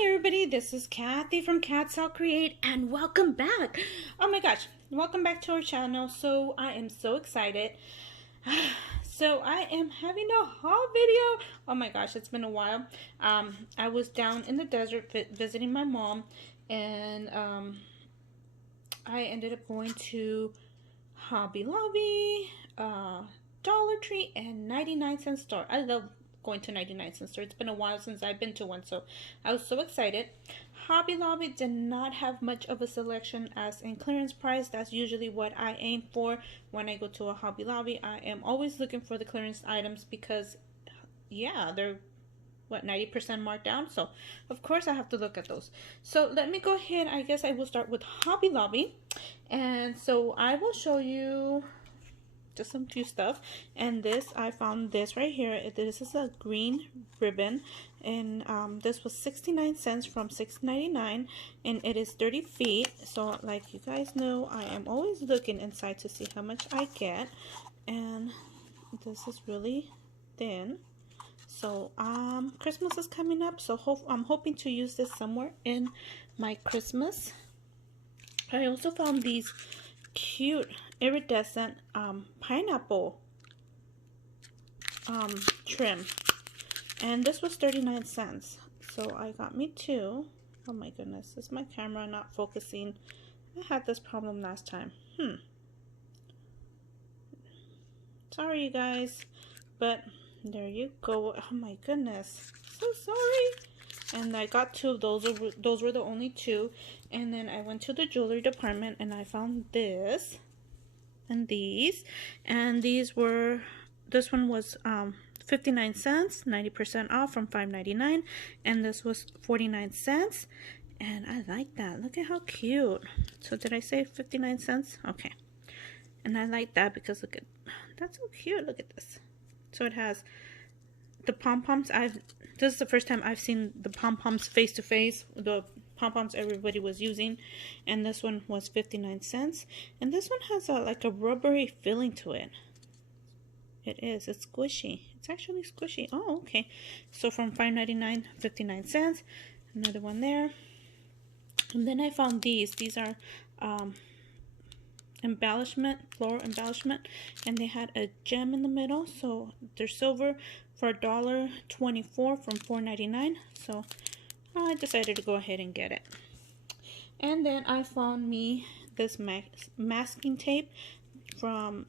Hi everybody, this is Kathy from katzelcreate and welcome back. Oh my gosh, welcome back to our channel. So I am so excited. So I am having a haul video. Oh my gosh, it's been a while. I was down in the desert visiting my mom, and I ended up going to Hobby Lobby, Dollar Tree, and 99-cent store. I love going to 99-cent store. It's been a while since I've been to one, so I was so excited. Hobby Lobby did not have much of a selection as in clearance price. That's usually what I aim for when I go to a Hobby Lobby. I am always looking for the clearance items because, yeah, they're what, 90% marked down, so of course I have to look at those. So let me go ahead. I guess I will start with Hobby Lobby, and so I will show you just some few stuff. And this, I found this right here. This is a green ribbon, and this was 69 cents from $6.99, and it is 30 feet. So like you guys know, I am always looking inside to see how much I get, and this is really thin. So Christmas is coming up, so I'm hoping to use this somewhere in my Christmas. I also found these cute iridescent pineapple trim, and this was 39 cents. So I got me two. Oh my goodness, is my camera not focusing? I had this problem last time. Sorry you guys, but there you go. Oh my goodness, so sorry. And I got two of those. Those were the only two. And then I went to the jewelry department and I found this and these. And these were, this one was 59 cents, 90% off from $5.99. And this was 49 cents. And I like that. Look at how cute. So did I say 59 cents? Okay. And I like that because look at, that's so cute. Look at this. So it has the pom-poms. This is the first time I've seen the pom-poms face to face, the pom-poms everybody was using. And this one was 59 cents. And this one has like a rubbery feeling to it. It is. It's squishy. It's actually squishy. Oh, okay. So from $5.99, 59 cents. Another one there. And then I found these. These are embellishment, floral embellishment, and they had a gem in the middle. So they're silver for $1.24 from $4.99. So I decided to go ahead and get it. And then I found me this masking tape from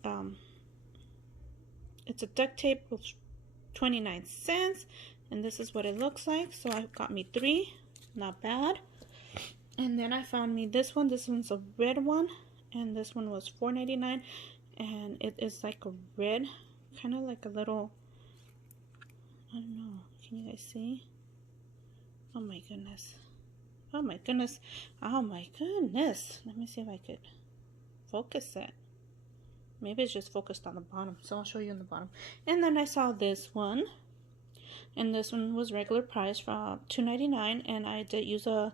it's a duct tape of 29 cents, and this is what it looks like. So I got me three, not bad. And then I found me this one. This one's a red one, and this one was $4.99, and it is like a red, kind of like a little, I don't know, can you guys see? Oh my goodness, oh my goodness, oh my goodness. Let me see if I could focus it. Maybe it's just focused on the bottom, so I'll show you on the bottom. And then I saw this one, and this one was regular price for $2.99, and I did use a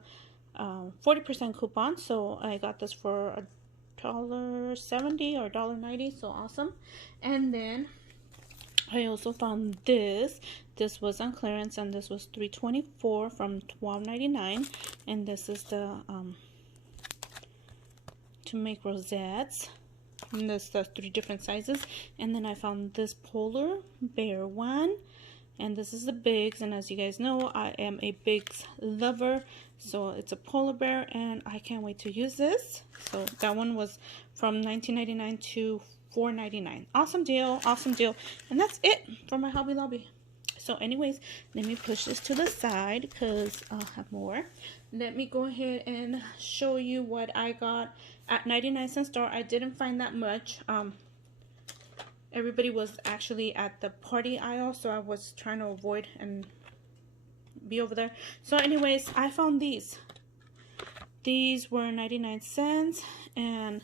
40% coupon, so I got this for $1.70 or $1.90, so awesome. And then I also found this. This was on clearance, and this was $3.24 from $12.99, and this is the to make rosettes. And there's the 3 different sizes. And then I found this polar bear one, and this is the bigs, and as you guys know, I am a bigs lover. So it's a polar bear, and I can't wait to use this. So that one was from $19.99 to $4.99. Awesome deal, awesome deal. And that's it for my Hobby Lobby. So anyways, let me push this to the side because I'll have more. Let me go ahead and show you what I got at 99-cent store. I didn't find that much. Everybody was actually at the party aisle, so I was trying to avoid and be over there. So anyways, I found these. These were 99 cents, and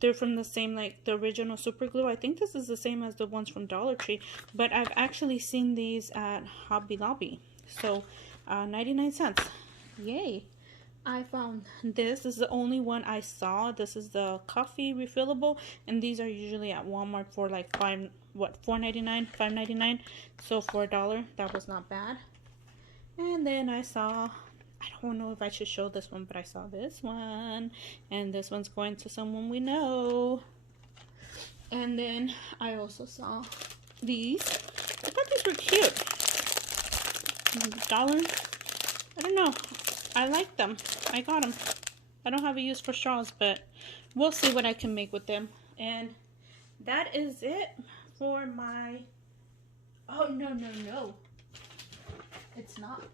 they're from the same, like the original super glue. I think this is the same as the ones from Dollar Tree, but I've actually seen these at Hobby Lobby. So 99 cents. Yay. I found this. This is the only one I saw. This is the coffee refillable, and these are usually at Walmart for like $4.99, $5.99. So for $1, that was not bad. And then I saw, I don't know if I should show this one, but I saw this one. And this one's going to someone we know. And then I also saw these. I thought these were cute. $1. I don't know. I like them. I got them. I don't have a use for straws, but we'll see what I can make with them. And that is it for my... Oh, no. It's not.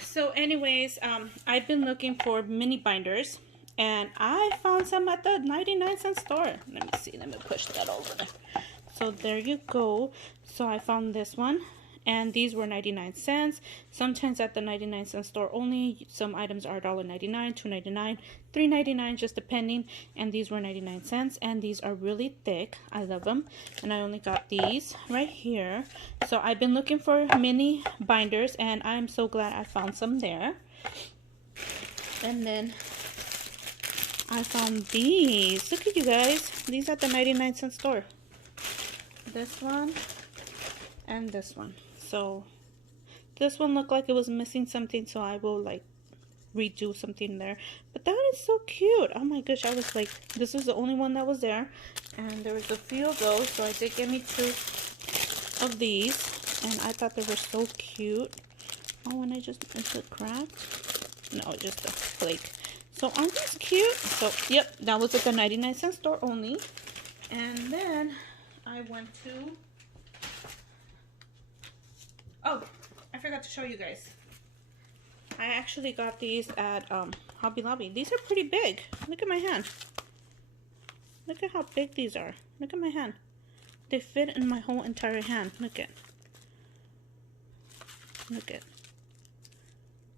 So anyways, I've been looking for mini binders, and I found some at the 99-cent store. Let me see. Let me push that over there. So there you go. So I found this one, and these were 99 cents. Sometimes at the 99-cent store only, some items are $1.99, $2.99, $3.99, just depending. And these were 99 cents, and these are really thick. I love them. And I only got these right here. So I've been looking for mini binders, and I'm so glad I found some there. And then I found these. Look at you guys. These at the 99-cent store. This one and this one. So this one looked like it was missing something, so I will like redo something there. But that is so cute. Oh my gosh, I was like, this was the only one that was there, and there was a few of those, so I did get me 2 of these, and I thought they were so cute. Oh, and is it cracked? No, just a flake. So aren't these cute? So yep, that was at the 99-cent store only. And then I went to, oh, I forgot to show you guys. I actually got these at Hobby Lobby. These are pretty big. Look at my hand. Look at how big these are. Look at my hand. They fit in my whole entire hand. Look at.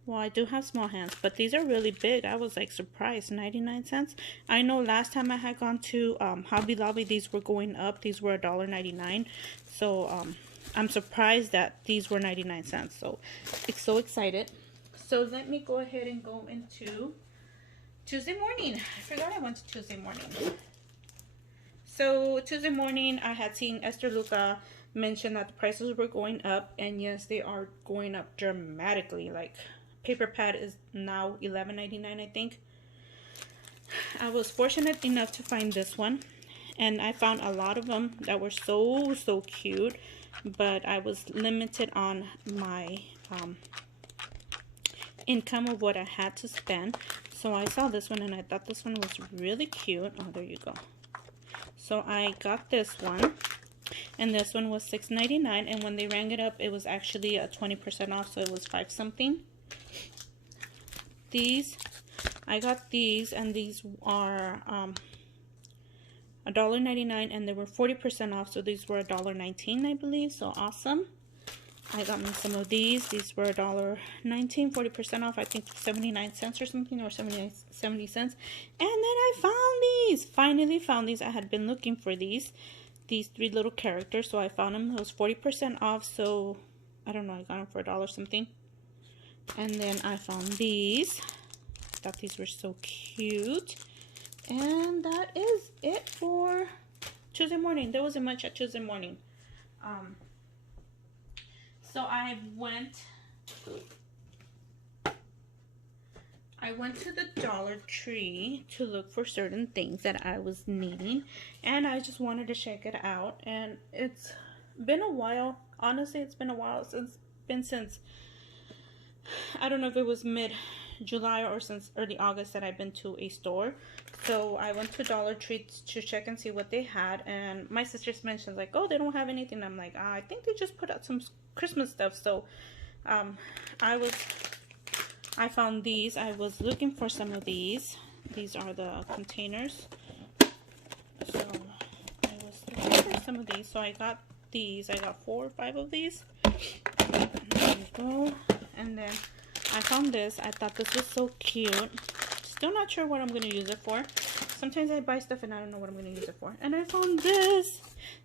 Well, I do have small hands, but these are really big. I was like surprised. 99 cents. I know last time I had gone to Hobby Lobby, these were going up. These were $1.99. So I'm surprised that these were 99 cents. So I'm so excited. So let me go ahead and go into Tuesday morning. I forgot I went to Tuesday morning. So Tuesday morning, I had seen Esther Luca mention that the prices were going up, and yes, they are going up dramatically. Like paper pad is now $11.99, I think. I was fortunate enough to find this one, and I found a lot of them that were so cute, but I was limited on my income of what I had to spend. So I saw this one and I thought this one was really cute. Oh, there you go. So I got this one, and this one was $6.99, and when they rang it up, it was actually a 20% off, so it was 5 something. I got these, and these are $1.99, and they were 40% off, so these were $1.19, I believe. So awesome. I got me some of these. These were $1.19, 40% off, I think 79 cents or something, or 70 cents. And then I found these. Finally found these. I had been looking for these 3 little characters, so I found them. It was 40% off, so I don't know, I got them for $1 something. And then I found these. I thought these were so cute. And that is it for Tuesday morning. There wasn't much at Tuesday morning. So I went to the Dollar Tree to look for certain things that I was needing, and I just wanted to check it out. And it's been a while. Honestly, it's been a while since I don't know if it was mid-July or since early August that I've been to a store. So I went to Dollar Tree to check and see what they had, and my sister's mentioned like, oh, they don't have anything. I'm like, I think they just put out some Christmas stuff. So I found these. I was looking for some of these. These are the containers. So I was looking for some of these. So I got these. I got 4 or 5 of these. There you go. And then I found this. I thought this was so cute. Still not sure what I'm going to use it for. Sometimes I buy stuff and I don't know what I'm going to use it for. And I found this.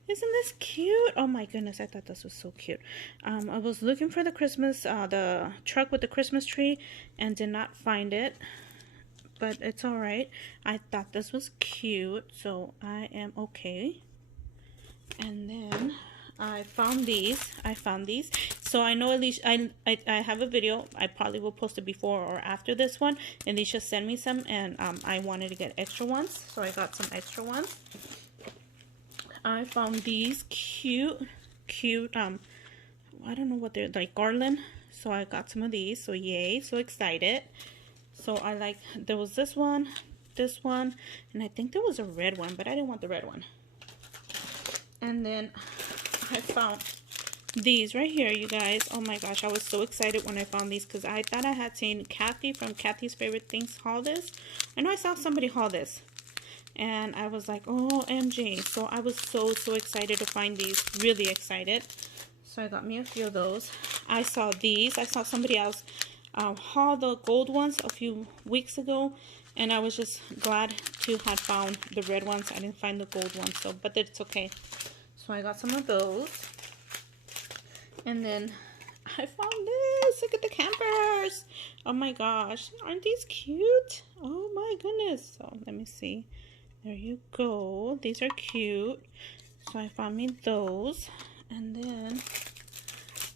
Isn't this cute? Oh my goodness, I thought this was so cute. I was looking for the the truck with the Christmas tree, and did not find it. But it's alright. I thought this was cute, so I am okay. And then I found these. So I know at least I have a video. I probably will post it before or after this one. And Alicia sent me some, and I wanted to get extra ones, so I got some extra ones. I found these cute I don't know what they're like, garland. So I got some of these. So yay, so excited. So I like, there was this one, and I think there was a red one, but I didn't want the red one. And then I found these right here, you guys. Oh my gosh, I was so excited when I found these because I thought I had seen Kathy from Kathy's Favorite Things haul this. I know I saw somebody haul this, and I was like, oh MG. So I was so excited to find these, really excited. So I got me a few of those. I saw these. I saw somebody else haul the gold ones a few weeks ago, and I was just glad to have found the red ones. I didn't find the gold ones, so but it's okay. So I got some of those. And then I found this. Look at the campers. Oh my gosh, aren't these cute? Oh my goodness. So let me see. There you go. These are cute. So I found me those. And then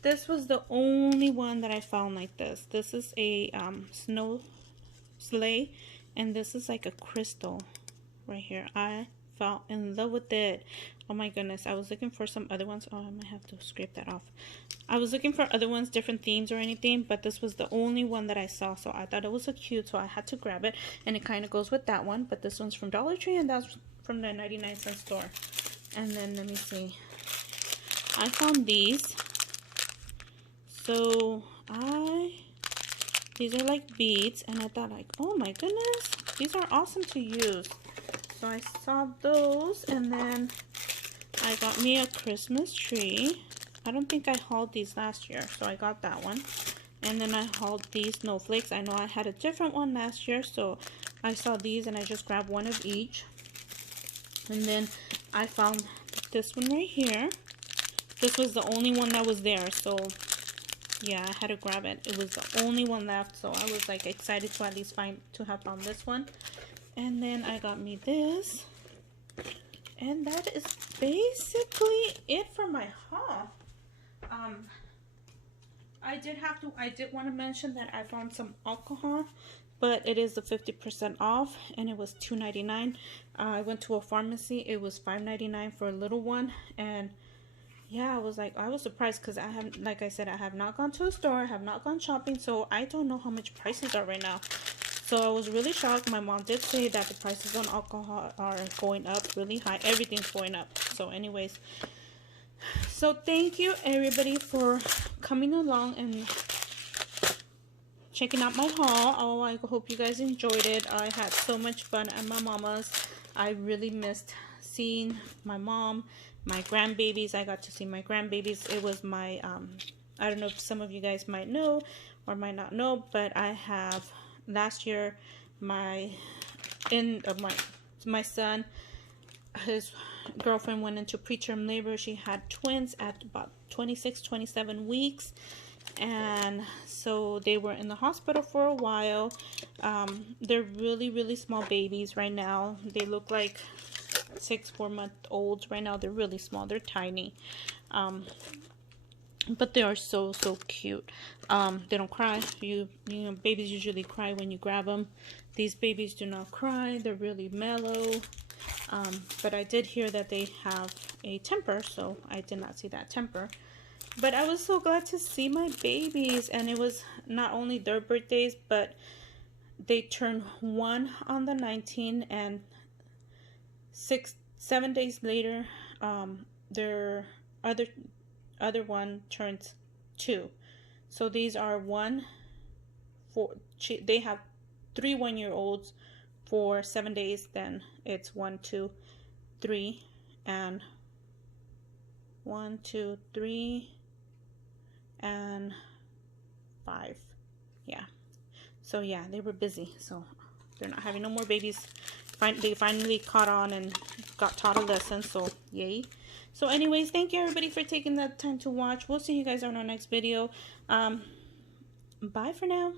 this was the only one that I found like this. This is a snow sleigh, and this is like a crystal right here. I fell in love with it. Oh my goodness. I was looking for some other ones. Oh, I might have to scrape that off. I was looking for other ones, different themes or anything, but this was the only one that I saw, so I thought it was so cute, so I had to grab it. And it kind of goes with that one, but this one's from Dollar Tree, and that's from the 99-cent store. And then let me see, I found these. So these are like beads, and I thought like, oh my goodness, these are awesome to use. So I saw those, and then I got me a Christmas tree. I don't think I hauled these last year, so I got that one. And then I hauled these snowflakes. I know I had a different one last year, so I saw these and I just grabbed one of each. And then I found this one right here. This was the only one that was there, so yeah, I had to grab it. It was the only one left, so I was like excited to at least have found this one. And then I got me this. And that is basically it for my haul. I did want to mention that I found some alcohol, but it is the 50% off, and it was $2.99. I went to a pharmacy. It was $5.99 for a little one, and yeah, I was surprised because I haven't, like I said, I have not gone to a store, I have not gone shopping, so I don't know how much prices are right now. So I was really shocked. My mom did say that the prices on alcohol are going up really high. Everything's going up. So anyways, so thank you everybody for coming along and checking out my haul. Oh, I hope you guys enjoyed it. I had so much fun at my mama's. I really missed seeing my mom, my grandbabies. I got to see my grandbabies. It was my I don't know if some of you guys might know or might not know, but I have last year my son, his girlfriend went into preterm labor. She had twins at about 27 weeks, and so they were in the hospital for a while. They're really small babies right now. They look like 4-month-olds right now. They're really small. They're tiny, but they are so cute. They don't cry. You know, babies usually cry when you grab them. These babies do not cry. They're really mellow. But I did hear that they have a temper, so I did not see that temper. But I was so glad to see my babies, and it was not only their birthdays, but they turned 1 on the 19th, and 7 days later, their other one turns 2. So these are they have 3 1-year-olds for 7 days. Then it's 1 2 3 and 1 2 3 and 5. Yeah, so yeah, they were busy, so they're not having no more babies. They finally caught on and got taught a lesson, so yay. So anyways, thank you everybody for taking the time to watch. We'll see you guys on our next video. Bye for now.